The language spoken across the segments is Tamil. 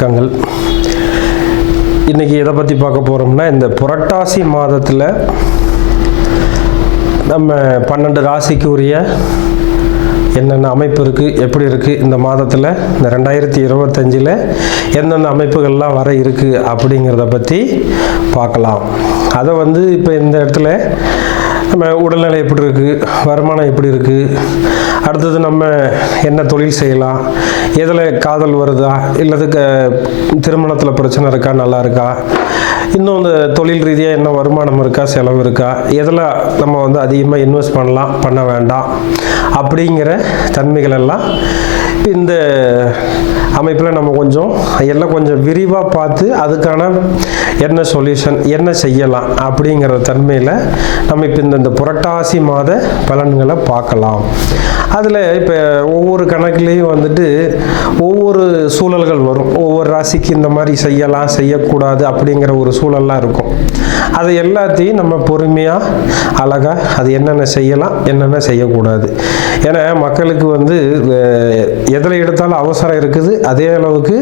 வணக்கங்கள். இன்றைக்கி எதை பற்றி பார்க்க போகிறோம்னா, இந்த புரட்டாசி மாதத்தில் நம்ம 12 ராசிக்கு உரிய என்னென்ன அமைப்பு இருக்குது, எப்படி இருக்குது, இந்த மாதத்தில் இந்த 2025 எந்தெந்த அமைப்புகள்லாம் வர இருக்குது அப்படிங்கிறத பற்றி பார்க்கலாம். அதை இப்போ இந்த இடத்துல நம்ம உடல்நிலை எப்படி இருக்குது, வருமானம் எப்படி இருக்குது, அடுத்தது நம்ம என்ன தொழில் செய்யலாம், எதில் காதல் வருதா, இல்லது திருமணத்தில் பிரச்சனை இருக்கா, நல்லா இருக்கா, இன்னும் இந்த தொழில் ரீதியாக என்ன வருமானம் இருக்கா, செலவு இருக்கா, எதில் நம்ம அதிகமாக இன்வெஸ்ட் பண்ணலாம், பண்ண வேண்டாம் அப்படிங்கிற தன்மைகள் எல்லாம் இந்த அமைப்பில் நம்ம எல்லாம் கொஞ்சம் விரிவாக பார்த்து அதுக்கான என்ன சொல்யூஷன், என்ன செய்யலாம் அப்படிங்கிற தன்மையில் நம்ம இப்போ இந்த புரட்டாசி மாத பலன்களை பார்க்கலாம். அதில் இப்போ ஒவ்வொரு கணக்குலேயும் ஒவ்வொரு சூழல்கள் வரும். ஒவ்வொரு ராசிக்கு இந்த மாதிரி செய்யலாம், செய்யக்கூடாது அப்படிங்கிற ஒரு சூழல்லாம் இருக்கும். அது எல்லாத்தையும் நம்ம பொறுமையாக அழகாக அது என்னென்ன செய்யலாம், என்னென்ன செய்யக்கூடாது. ஏன்னா மக்களுக்கு எதில் எடுத்தாலும் அவசரம் இருக்குது, அதே அளவுக்கு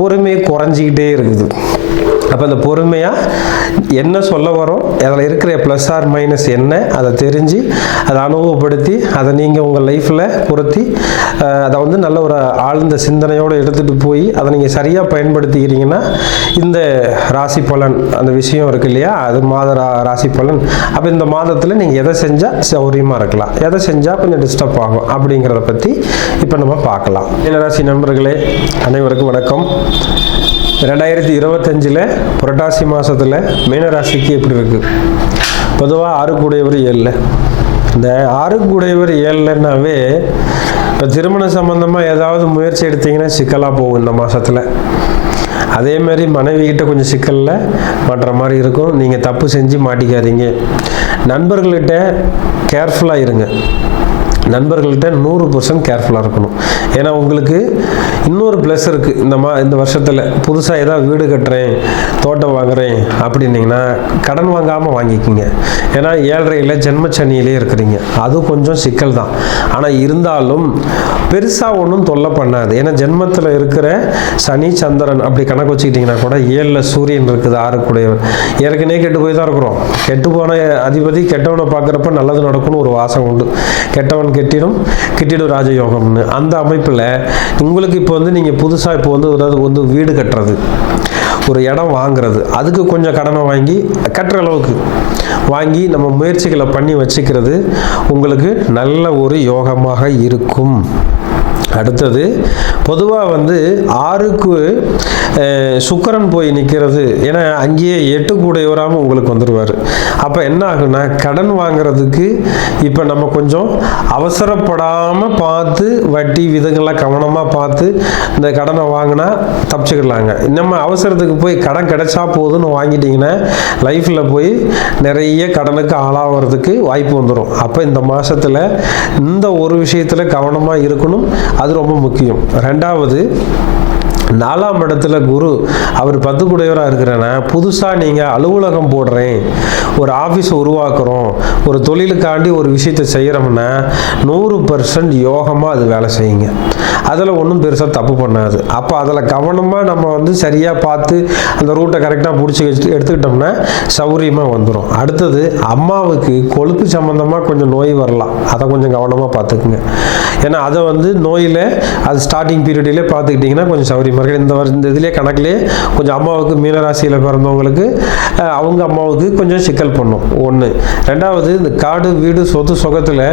பொறுமை குறைஞ்சிக்கிட்டே இருக்குது. அப்போ அந்த பொறுமையாக என்ன சொல்ல வரோம், அதில் இருக்கிற ப்ளஸ் ஆர் மைனஸ் என்ன, அதை தெரிஞ்சு அதை அனுபவப்படுத்தி அதை நீங்கள் உங்கள் லைஃப்பில் பொருத்தி அதை நல்ல ஒரு ஆழ்ந்த சிந்தனையோடு எடுத்துகிட்டு போய் அதை நீங்கள் சரியாக பயன்படுத்திக்கிறீங்கன்னா இந்த ராசி பலன் அந்த விஷயம் இருக்கு இல்லையா, அது மாத ராசி பலன். அப்போ இந்த மாதத்தில் நீங்கள் எதை செஞ்சால் சௌரியமாக இருக்கலாம், எதை செஞ்சால் கொஞ்சம் டிஸ்டர்ப் ஆகும் அப்படிங்கிறத பற்றி இப்போ நம்ம பார்க்கலாம். மீனராசி நண்பர்களே அனைவருக்கும் வணக்கம். 2025 புரட்டாசி மாதத்தில் மீனராசிக்கு எப்படி இருக்குது? பொதுவாக 6 7 இந்த 6 7னாவே இப்போ திருமண சம்பந்தமாக ஏதாவது முயற்சி எடுத்தீங்கன்னா சிக்கலாக போகும் இந்த மாதத்தில். அதேமாதிரி மனைவிகிட்ட கொஞ்சம் சிக்கலில் மாட்டுற மாதிரி இருக்கும். நீங்கள் தப்பு செஞ்சு மாட்டிக்காதீங்க. நண்பர்கள்கிட்ட கேர்ஃபுல்லாக இருங்க. நண்பர்கள்கிட்ட 100% கேர்ஃபுல்லாக இருக்கணும். ஏன்னா உங்களுக்கு இன்னொரு ப்ளஸ் இருக்குது. இந்த வருஷத்தில் புதுசாக ஏதாவது வீடு கட்டுறேன், தோட்டம் வாங்குறேன் அப்படின்னீங்கன்னா கடன் வாங்காமல் வாங்கிக்கிங்க. ஏன்னா 7.5 ஜென்மச்சனியிலே இருக்கிறீங்க. அது கொஞ்சம் சிக்கல் தான். ஆனால் இருந்தாலும் பெருசாக ஒன்றும் தொல்லை பண்ணாது. ஏன்னா ஜென்மத்தில் இருக்கிற சனி சந்திரன் அப்படி கணக்கு வச்சுக்கிட்டிங்கன்னா கூட 7 சூரியன் இருக்குது, 6 ஏற்கனவே கெட்டு போய் தான் இருக்கிறோம். கெட்டு போன அதிபதி கெட்டவனை பார்க்குறப்ப நல்லது நடக்கும்னு ஒரு வாசம் உண்டு. கெட்டவன் கெட்டிடும் ராஜயோகம்னு. அந்த அமைப்பில் உங்களுக்கு இப்போ நீங்கள் புதுசாக இப்போ வீடு கட்டுறது, ஒரு இடம் வாங்குறது, அதுக்கு கொஞ்சம் கடனை வாங்கி கட்டுற அளவுக்கு வாங்கி நம்ம முயற்சிகளை பண்ணி வச்சுக்கிறது உங்களுக்கு நல்ல ஒரு யோகமாக இருக்கும். அடுத்தது பொதுவாக 6க்கு சுக்கிரன் போய் நிற்கிறது. ஏன்னா அங்கேயே 8 கூடையோராமல் உங்களுக்கு வந்துடுவார். அப்போ என்ன ஆகுனா, கடன் வாங்கிறதுக்கு இப்போ நம்ம கொஞ்சம் அவசரப்படாமல் பார்த்து வட்டி விதங்கள்லாம் கவனமாக பார்த்து இந்த கடனை வாங்கினா தப்பிச்சுக்கலாங்க. நம்ம அவசரத்துக்கு போய் கடன் கிடைச்சா போதுன்னு வாங்கிட்டிங்கன்னா லைஃப்பில் போய் நிறைய கடனுக்கு ஆளாகிறதுக்கு வாய்ப்பு வந்துடும். அப்போ இந்த மாதத்தில் இந்த ஒரு விஷயத்தில் கவனமாக இருக்கணும். அது ரொம்ப முக்கியம். 2வது 4ஆம் இடத்துல குரு, அவர் 10 கூடையவராக இருக்கிறேன்னா புதுசாக நீங்கள் அலுவலகம் போடுறேன், ஒரு ஆஃபீஸ் உருவாக்குறோம், ஒரு தொழிலுக்காண்டி ஒரு விஷயத்தை செய்கிறோம்னா 100% யோகமாக அது வேலை செய்யுங்க. அதில் ஒன்றும் பெருசாக தப்பு பண்ணாது. அப்போ அதில் கவனமாக நம்ம சரியாக பார்த்து அந்த ரூட்டை கரெக்டாக பிடிச்சி எடுத்துக்கிட்டோம்னா சௌரியமாக வந்துடும். அடுத்தது அம்மாவுக்கு கொழுப்பு சம்மந்தமாக கொஞ்சம் நோய் வரலாம். அதை கொஞ்சம் கவனமாக பார்த்துக்குங்க. ஏன்னா அதை நோயில் அது ஸ்டார்டிங் பீரியடிலே பார்த்துக்கிட்டிங்கன்னா கொஞ்சம் சௌரியமாக இருக்குது. இந்த இதிலே கணக்கிலே கொஞ்சம் அம்மாவுக்கு மீனராசியில் பிறந்தவங்களுக்கு அவங்க அம்மாவுக்கு கொஞ்சம் சிக்கல் பண்ணும். 1. 2வது இந்த காடு வீடு சொத்து சொகத்தில்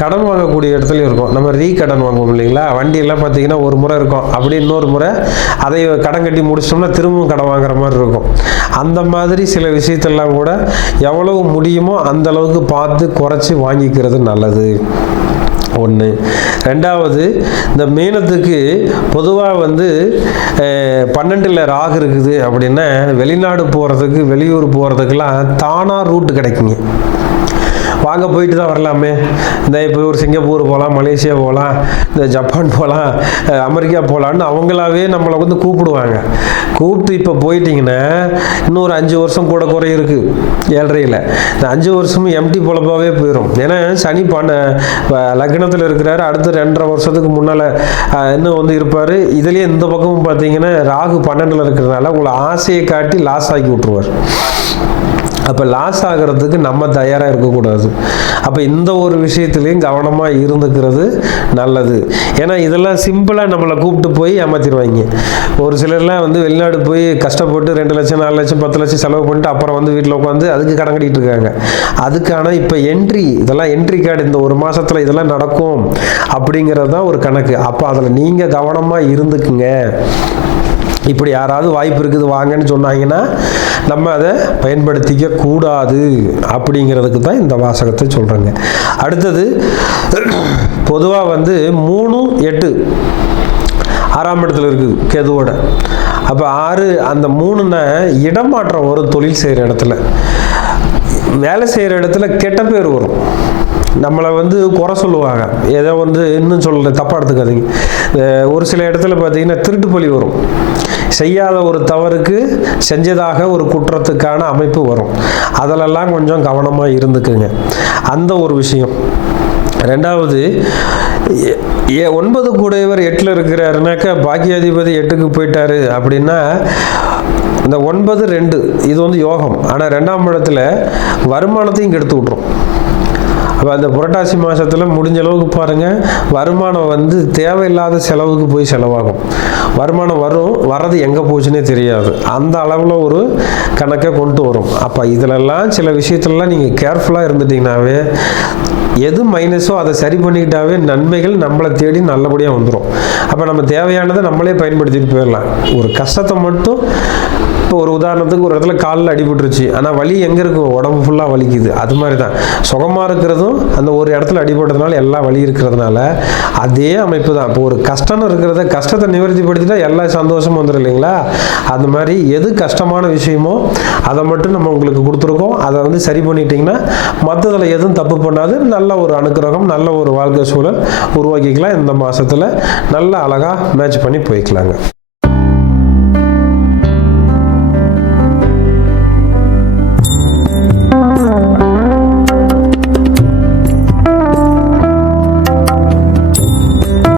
கடன் வாங்கக்கூடிய இடத்துல இருக்கும். நம்ம கடன் வாங்குவோம் இல்லைங்களா, வண்டியெல்லாம் பார்த்தீங்கன்னா ஒரு முறை இருக்கும், அப்படி இன்னொரு முறை அதை கடன் கட்டி முடிச்சிட்டோம்னா திரும்பவும் கடன் வாங்குற மாதிரி இருக்கும். அந்த மாதிரி சில விஷயத்தெல்லாம் கூட எவ்வளவு முடியுமோ அந்த அளவுக்கு பார்த்து குறைச்சி வாங்கிக்கிறது நல்லது. 1. 2வது இந்த மீனத்துக்கு பொதுவாக 12ல் ராகு இருக்குது அப்படின்னா வெளிநாடு போகிறதுக்கு வெளியூர் போகிறதுக்கெல்லாம் தானாக ரூட்டு கிடைக்குங்க. வாங்க போயிட்டு தான் வரலாமே, இந்த இப்போ ஒரு சிங்கப்பூர் போகலாம், மலேசியா போகலாம், இந்த ஜப்பான் போகலாம், அமெரிக்கா போகலான்னு அவங்களாவே நம்மளை வந்து கூப்பிடுவாங்க. கூப்பிட்டு இப்போ போயிட்டீங்கன்னா இன்னொரு 5 வருஷம் கூட குறை இருக்குது 7.5. இந்த 5 வருஷமும் எம்டி பொழப்பாகவே போயிடும். ஏன்னா சனி லக்னத்தில் இருக்கிறாரு, அடுத்த 2.5 வருஷத்துக்கு முன்னால் இன்னும் வந்து இருப்பார். இதுலேயே இந்த பக்கமும் பார்த்தீங்கன்னா ராகு 12ல் இருக்கிறதுனால உங்களை ஆசையை காட்டி லாஸ் ஆக்கி விட்ருவார். அப்போ லாஸ் ஆகிறதுக்கு நம்ம தயாராக இருக்கக்கூடாது. அப்போ இந்த ஒரு விஷயத்துலையும் கவனமாக இருந்துக்கிறது நல்லது. ஏன்னா இதெல்லாம் சிம்பிளாக நம்மளை கூப்பிட்டு போய் ஏமாற்றிடுவாங்க. ஒரு சிலர்லாம் வந்து வெளிநாடு போய் கஷ்டப்பட்டு 2 லட்சம் 4 லட்சம் 10 லட்சம் செலவு பண்ணிட்டு அப்புறம் வந்து வீட்டில் உட்காந்து அதுக்கு கடன் கட்டிகிட்டு இருக்காங்க. அதுக்கான இப்போ இதெல்லாம் என்ட்ரி கார்டு, இந்த ஒரு மாதத்தில் இதெல்லாம் நடக்கும் அப்படிங்கிறது தான் ஒரு கணக்கு. அப்போ அதில் நீங்கள் கவனமாக இருந்துக்குங்க. இப்படி யாராவது வாய்ப்பு இருக்குது வாங்கன்னு சொன்னாங்கன்னா நம்ம அதை பயன்படுத்திக்க கூடாது அப்படிங்கிறதுக்கு தான் இந்த வாசகத்தை சொல்கிறேங்க. அடுத்தது பொதுவாக வந்து 3, 8 6ஆம் இடத்துல இருக்குது கேதுவோட. அப்போ 6 அந்த 3ன்னா இடமாற்றம் வரும். தொழில் செய்கிற இடத்துல, வேலை செய்கிற இடத்துல கெட்ட பேர் வரும். நம்மளை வந்து குறை சொல்லுவாங்க. ஏதோ வந்து இன்னும் சொல்ல தப்பாக எடுத்துக்காதீங்க. ஒரு சில இடத்துல பார்த்தீங்கன்னா திருட்டு பழி வரும். செய்யாத ஒரு தவறுக்கு செஞ்சதாக ஒரு குற்றத்துக்கான அமைப்பு வரும். அதிலெல்லாம் கொஞ்சம் கவனமாக இருந்துக்குங்க. அந்த ஒரு விஷயம். 2வது 9 கூடையவர் 8ல் இருக்கிறாருனாக்கா பாக்கியாதிபதி 8க்கு போயிட்டாரு அப்படின்னா இந்த 9, 2 இது வந்து யோகம். ஆனால் 2ஆம் இடத்துல வருமானத்தையும் கெடுத்து விட்ரும். அப்போ அந்த புரட்டாசி மாதத்தில் முடிஞ்ச அளவுக்கு பாருங்கள், வருமானம் வந்து தேவையில்லாத செலவுக்கு போய் செலவாகும். வருமானம் வர்றது எங்கே போச்சுன்னே தெரியாது. அந்த அளவில் ஒரு கணக்கை கொண்டு வரும். அப்போ இதிலெல்லாம் சில விஷயத்துலலாம் நீங்கள் கேர்ஃபுல்லாக இருந்துட்டிங்கனாவே, எது மைனஸோ அதை சரி பண்ணிக்கிட்டாவே நன்மைகள் நம்மளை தேடி நல்லபடியாக வந்துடும். அப்போ நம்ம தேவையானதை நம்மளே பயன்படுத்திட்டு போயிடலாம். ஒரு கஷ்டத்தை மட்டும், இப்போ ஒரு உதாரணத்துக்கு ஒரு இடத்துல காலில் அடிபட்டுருச்சு, ஆனால் வலி எங்கே இருக்கும்? உடம்பு ஃபுல்லாக வலிக்குது. அது மாதிரி தான் சுகமாக இருக்கிறதும் அந்த ஒரு இடத்துல அடிபட்டதுனால எல்லா வலி இருக்கிறதுனால அதே அமைப்பு தான். இப்போ ஒரு கஷ்டம்னு இருக்கிறத கஷ்டத்தை நிவர்த்திப்படுத்திட்டா எல்லா சந்தோஷமும் வந்துடும் இல்லைங்களா? அந்த மாதிரி எது கஷ்டமான விஷயமோ அதை மட்டும் நம்ம உங்களுக்கு கொடுத்துருக்கோம். அதை வந்து சரி பண்ணிட்டீங்கன்னா மற்றதில் எதுவும் தப்பு பண்ணாது. நல்ல ஒரு அனுக்கிரகம், நல்ல ஒரு வாழ்க்கை சூழல் உருவாக்கிக்கலாம். இந்த மாதத்தில் நல்ல அழகாக மேட்ச் பண்ணி போய்க்கலாங்க.